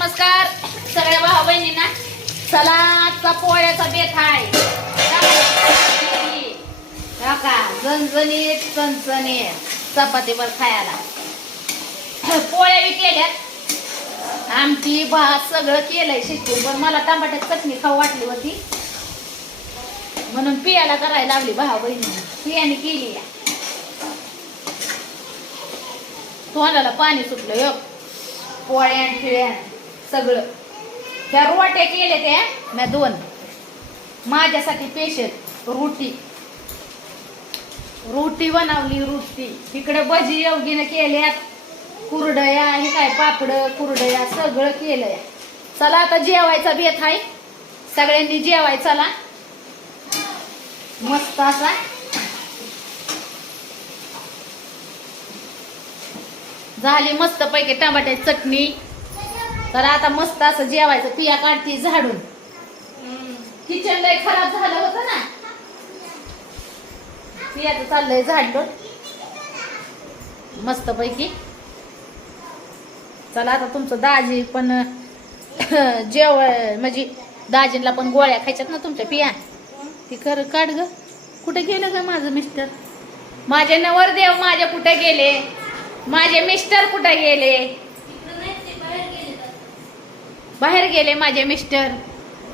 नमस्कार. सगळ्या भाऊ बहिणींना चला आजचा पोळ्याचा बेत आहे हो का? झणझणीत चणचणीत. चपातीवर खायला. पोळ्या बी केल्यात. आमटी भात सगळं केलंय शिकून पण मला टमाट्यात चटणी खाऊ वाटली होती. म्हणून पियाला करायला लावली भाऊ बहिणी पियाने केली. तोंडाला पाणी सुटलं हो. यो पोळ्या खिळ्या सगळं. त्या रोट्या केल्या त्या म्या दोन. माझ्यासाठी पेशल रोटी. रोटी बनवली रोटी. इकडे भजी योगीनं केल्यात. कुरडया हे काय पापड कुरडया सगळं केलंय. चला आता जेवायचा बेत आहे सगळ्यांनी जेवाय चला. मस्त असा. झाली मस्त पैकी टमाट्याची चटणी. तर आता मस्त असं जेवायचं पिया काढती झाडून. किचन लय खराब झालं होतं ना. पियाचं चाललंय झाडलो. मस्त पैकी चला आता तुमचं दाजी पण जेव म्हणजे दाजींला पण गोळ्या खायच्यात ना तुमच्या पिया. ती कर काढ ग. कुठे गेलं ग माझं मिस्टर? माझे नवरदेव माझे कुठे गेले? माझे मिस्टर कुठे गेले? बाहेर गेले माझे मिस्टर.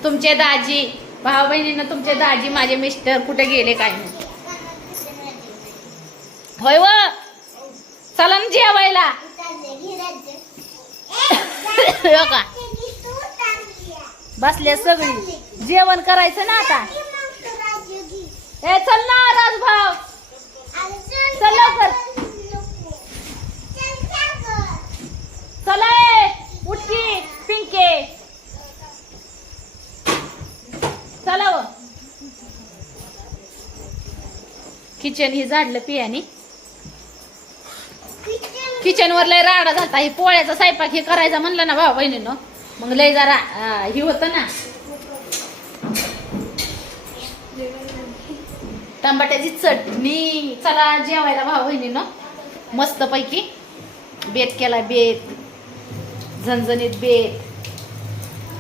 तुमचे दाजी भाऊ बहिणीनं तुमचे दाजी माझे मिस्टर कुठे गेले काय नाही. होय व? चला ना जेवायला. का बसले सगळी. जेवण करायचं ना आता. ए चल ना राजभाव चल लवकर. चला ए उठकी पिंके चला व. किचन हे झाडलं पियानी. किचन वर लय राडा झालता. हे पोळ्याचा स्वयंपाक हे करायचा म्हणलं ना भाऊ बहिणीनं. मग लय जरा हे होतं ना. टमाट्याची चटणी. चला जेवायला भाऊ बहिणीनं. मस्त पैकी बेत केला बेत. झणझणीत बेत.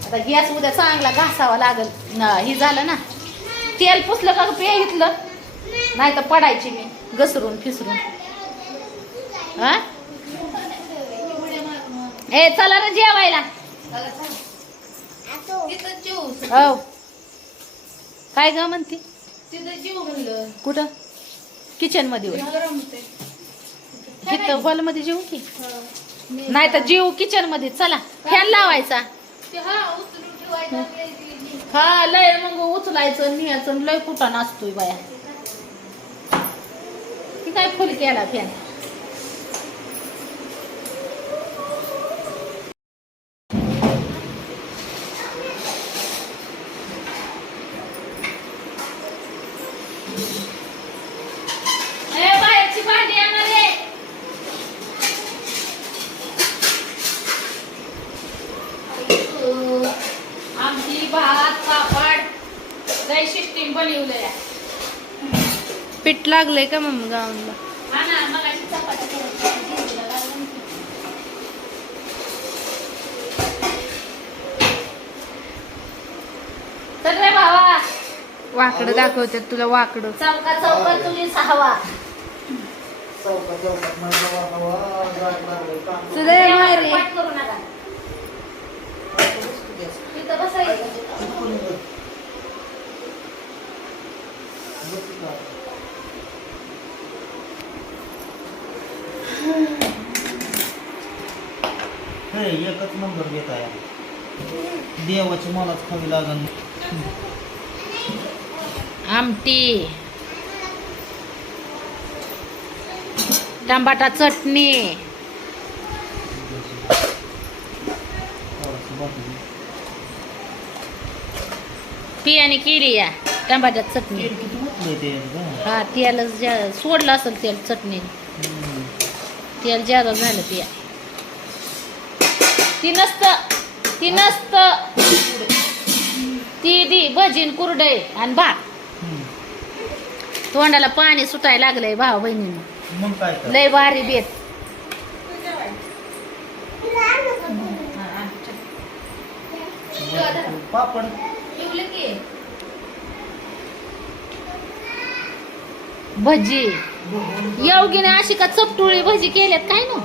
आता गॅस उद्या चांगला घासावा लागल. न- हे झालं ना. तेल पुसलं का पे घेतलं नाही तर पडायची मी घसरून फिसरून. हा? ए चला ना जेवायला. हो. काय ग म्हणते? कुठं? किचनमध्ये हॉलमध्ये जेवू की? नाही तर जेवू किचनमध्ये. चला फॅन लावायचा. हा लय मग उचलायचं न्यायचं लय कुठं नाचतोय बाया. ती काय फुल केला फॅन ए, बाहेरची भांडी आणा रे. आमची भात पापड लय सिस्टीम बनवलंय पीठ लागलंय का मम्मी गावाला हा ना मगाशी चपात्या करत होती, दिदीला लागलं ना. चल रे भावा वाकडं दाखवतात तुला वाकडं चौका चौका तुझी सहावा सुदय मारे पाठ करू नका तिथं बसायचं हे एकच नंबर घेत आहे. देवाची मलाच खावी लागल आमटी. टमाटा चटणी. पियाने केली या टमाट्यात चटणी. हा तेल ज्या- सोडलं असेल तेल चटणी. तेल ज्यादा झालं पिया ती नसत ती नसत. ती दी भजीन कुरडे आणि भात. तोंडाला पाणी सुटायला लागलंय बहिणीनं. काय कर लय भारी बेत. पापड. भजी. येवगीने अशी का चपटुळी भजी केल्यात काय ना?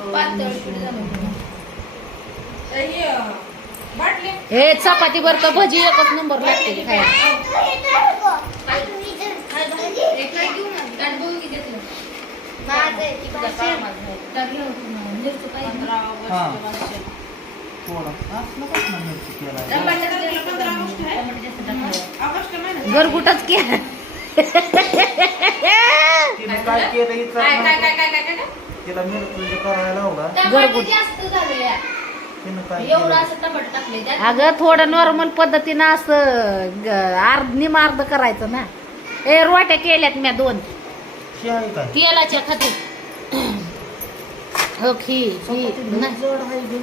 हे चपाती बर का भजी एकच नंबर लागते हा. थोडा. केला काय तिला करायला लावला. गरगुट तिनं काय एवढं केलं? असं टमाटर टाकले त्यात अगं थोडं नॉर्मल पद्धतीनं असं ग- अर्ध निमार्ध करायचं ना. ए रोट्या केल्यात म्या दोन. शी आहे काय? तेलाच्या खाती. हो खी नाही. जड आहे गं.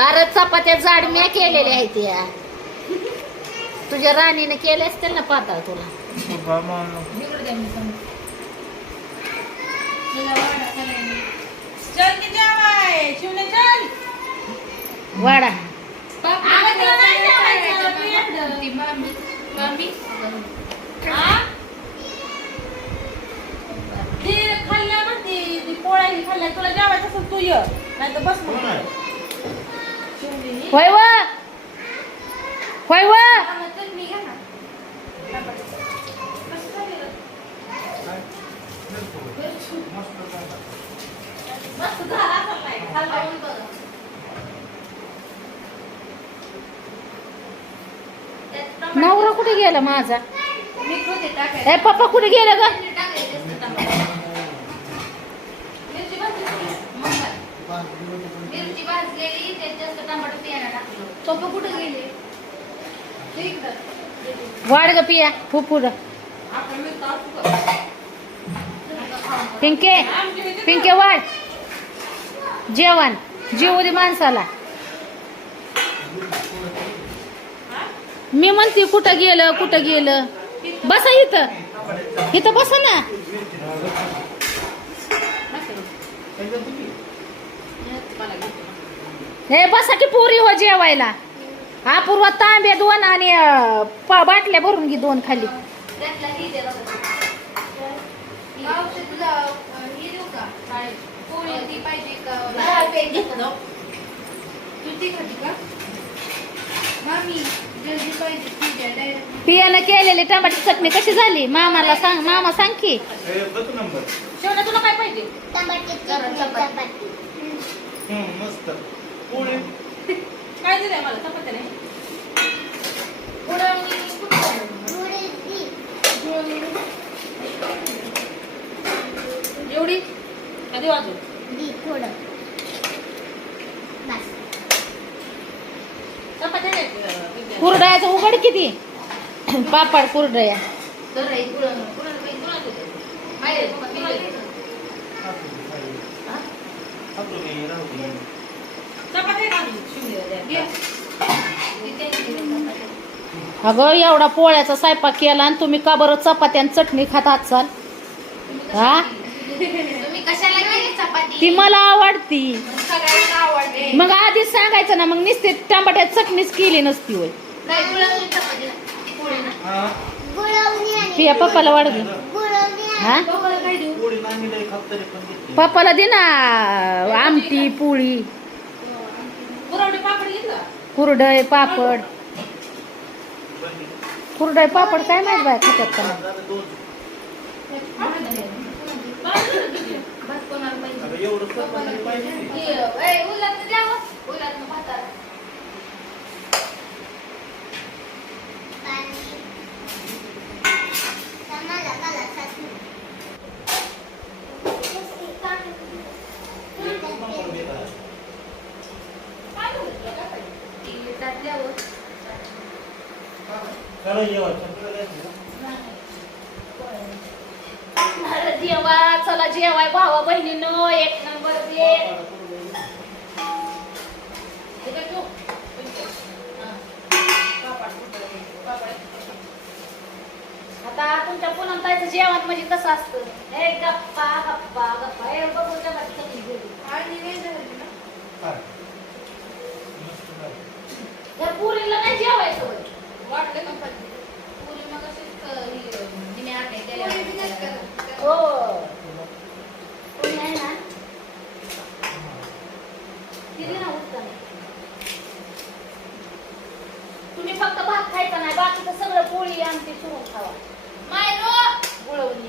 अरे चपात्या जाड म्या केलेल्या आहेत या. तुझ्या राणीने केले असतील ना पाताळ तुला. मी. चल की जेवाय शिवने चल वाडा हा? खाल्ल्या म्हणते ती पोळ्या ही खाल्ल्या तुला जेवायचं असेल तू ये नाही तर बस मग. होय व होय व मामा, चटणी घ्या ना. कसं झालेलं? मस्त झाला असेल नाही खाल्लं. खाऊन बघा. त्यात टमाटर- नवरा कुठे गेला माझा. ए पप्पा कुठे गेला ग. वाढ ग पिया खाऊ. पिंके पिंके वाढ. जेवण जेवू दे माणसाला. मी म्हणते कुठं गेलं कुठं गेलं? बसा इथं. इथं बसा ना. हे बसा की पुरी हो जेवायला. अपूर्वा तांबे दोन आणि पा- बाटल्या भरून घे दोन खाली. का पाहिजे पियानं केलेली टमाटी चटणी कशी झाली? मामाला सांग मामा सांग की. शेवटा तुला काय पाहिजे? गरम चपाती. हम्म, मस्त. पोळी. काय दिलंय मला? चपात्या नाही? गुळवणी कुठं? गुळवणी. एवढी? कधी वाजू नाही अं, कुरडयाचं उघड किती पापड कुरडया तर हे गुळवणी. गुळवणी पाहिजे, गुळवणी देते. माहिती आहे, मग मी देते. हा? चपात्या घालून शिवलेल्या द्या. घे. ती त्यांची देते चपाती. अगं एवढा पोळ्याचा स्वयंपाक केला आणि तुम्ही का बरं चपाती आणि चटणी खात असाल हा? ती मला आवडते मग आधीच सांगायचं ना मग नुसते टमाट्यात चटणीच केली नसती होय पिया पप्पाला वाढ दे. हा? पप्पाला दे ना आमटी पोळी. पुरवठी पापड घेतला? कुरडय पापड. कुरडय पापड काय माहीत बाय खात्यात का नाही. आता दोन भात कोणाला पाहिजे आता एवढं चपाती पाहिजे हे, ए, उलातनं द्यावं. उलातनं भाताला. ती ताट द्यावं. चला जेवा, चला जेवाय भावा बहिणीनो. एक नंबर दे. आता तुमच्या पुन्हा ताईचं जेवण म्हणजे कसं असतं? हे गप्पा गप्पा गप्पा. हे बघू चपाती कशी गेली. आणि नाही झालं. वाटलं का पुरी मग असेच हो. आहे ना? दिली ना तुम्ही फक्त भात खायचा नाही बाकीचं सगळं पोळी आमची सुरू खावा. मायनो गुळवणी.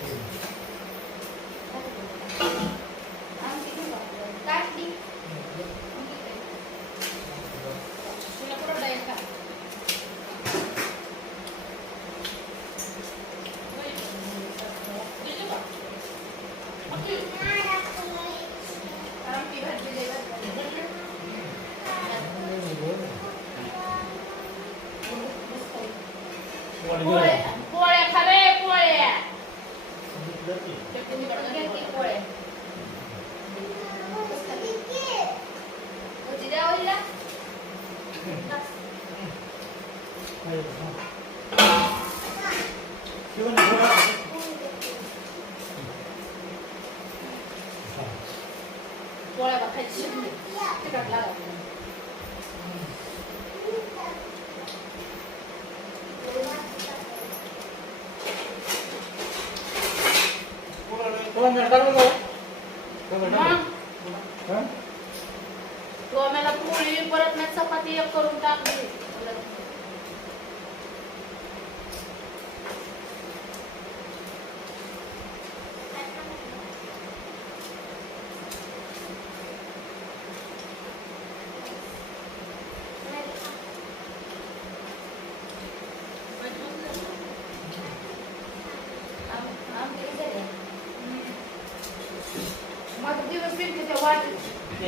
大丈夫かな。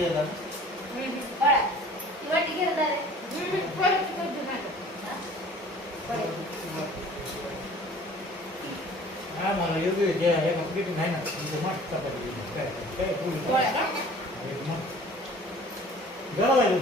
गेला हा मला योग्य जे आहे मग किती नाही ना तुमचं मस्त चपाती काय काय मग. घ्यावं लागेल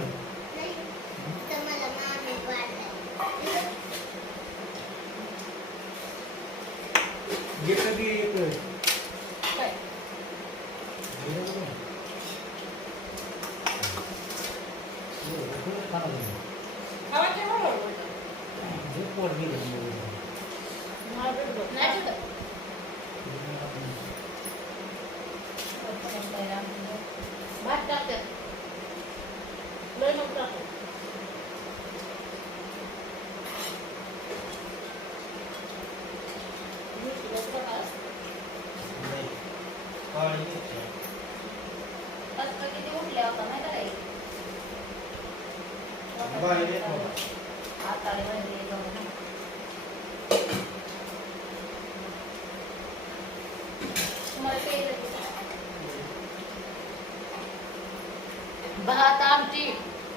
भात आमटी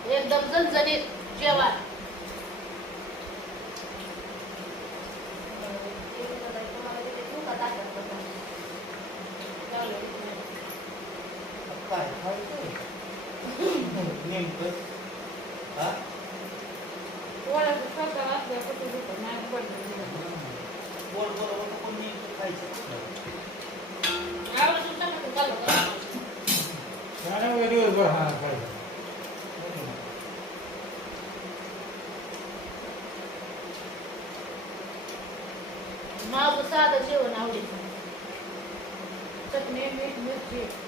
एकदम झणझणीत जेवण. माझं साधं जेवण आवडीचं. चटणी मीठ मिरची.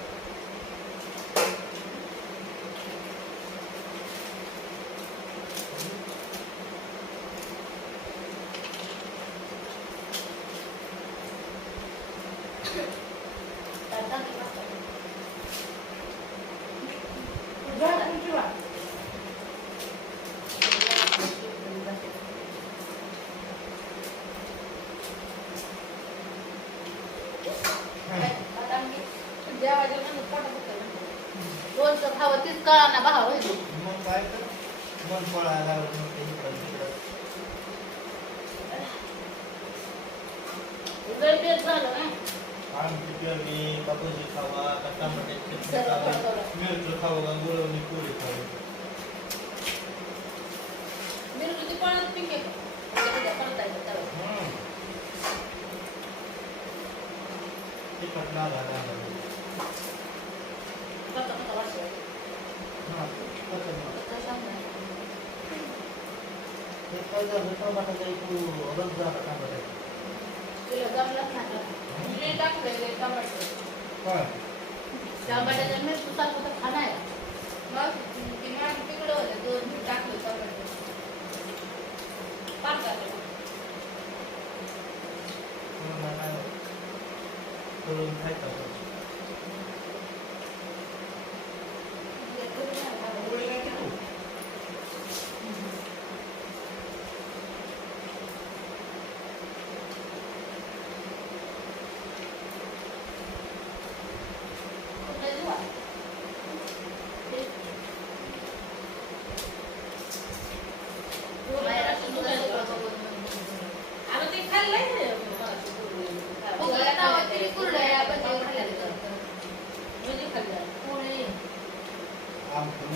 ना. काय? मस्त झालं. या पुरीला नाही जेवायचं मन पळायला बेत झालं ना आमची पेरणी कापूसी खावा का टमाट्याची चटणी सर्व खावा फळफळं. मिरची खावा का गुळवणी पुरी खावी मिरची ती पळत पिंके करता येतं त्याला. तिखट लागा लागा करता करता वाटतं. हा, तसं मग. करता सांगणार. हे काय झालं टमाटाचा एक रस झाला टमाट्याचा तुला जमलंच नाही का? लय टमाटर तर आहे. मग ती माझी तिकडं होतं दोन मी टाकलं टोमॅटो पार टाकलं करून खायचं तो. पोळी नाही केली? कुठलं देऊ आता? बाहेर असं दुधाचं बघून बघून. आता ते खाल्लंय ना बघूया तेव्हा तरी कुरडया भजी खाल्ल्या म्हणजे खाल्लं पोळी आमचं